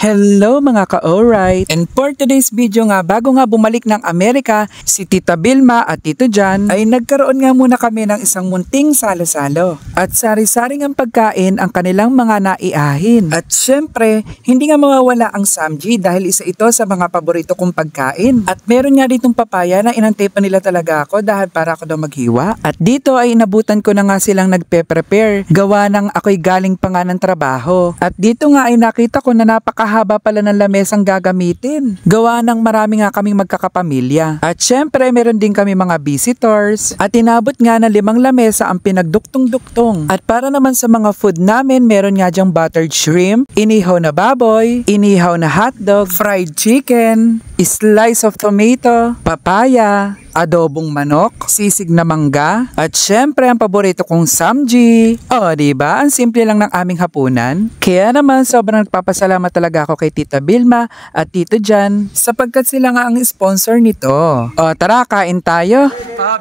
Hello mga ka-alright! And for today's video nga, bago nga bumalik ng Amerika, si Tita Vilma at Tito John ay nagkaroon nga muna kami ng isang munting salo-salo. At sari-saring ang pagkain ang kanilang mga naiahin. At syempre, hindi nga mawawala ang samji dahil isa ito sa mga paborito kong pagkain. At meron nga ditong papaya na inantay pa nila talaga ako dahil para ako daw maghiwa. At dito ay inabutan ko na nga silang nagpe-prepare. Gawa ng ako'y galing pa nga ng trabaho. At dito nga ay nakita ko na napakahaba pala ng lamesang gagamitin. Gawa ng marami nga kaming magkakapamilya. At syempre, meron din kami mga visitors. At inabot nga na 5 lamesa ang pinagduktong-duktong. At para naman sa mga food namin, meron nga dyang buttered shrimp, inihaw na baboy, inihaw na hotdog, fried chicken, slice of tomato, papaya, adobong manok, sisig na mangga, at syempre ang paborito kong samji. O, diba? Ang simple lang ng aming hapunan. Kaya naman sobrang nagpapasalamat talaga ako kay Tita Vilma at Tito John sapagkat sila nga ang sponsor nito. O, tara, kain tayo.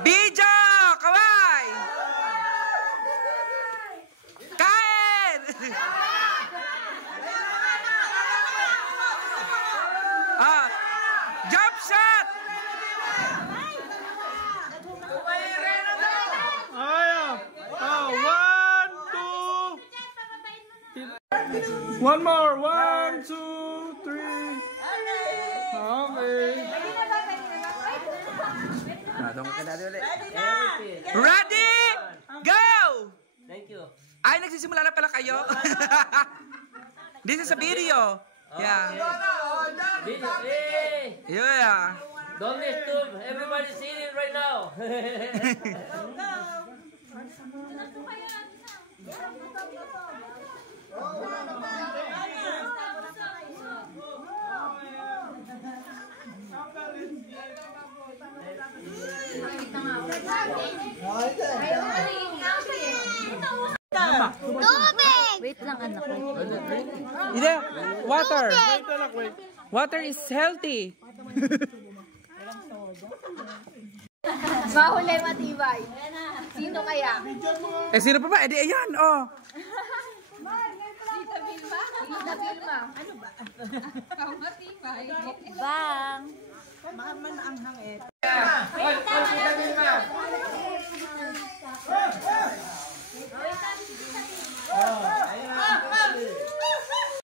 Bijo! Kaway! Kain! Jump shot! One more. 1, 2, 3. Okay. Ready? Go! Thank you. Ay, nagsisimula na pala kayo? This is a video. Yeah. Video. Hey! Yeah. Don't disturb. Everybody see it right now. Wait lang anak ko. Ida, water. Water is healthy. Mahuli matibay. Sino kaya? Eh, sino pa ba? Eh, di ayan, oh. Tita Vilma? Tita Vilma. Ano ba? Matibay. Bang.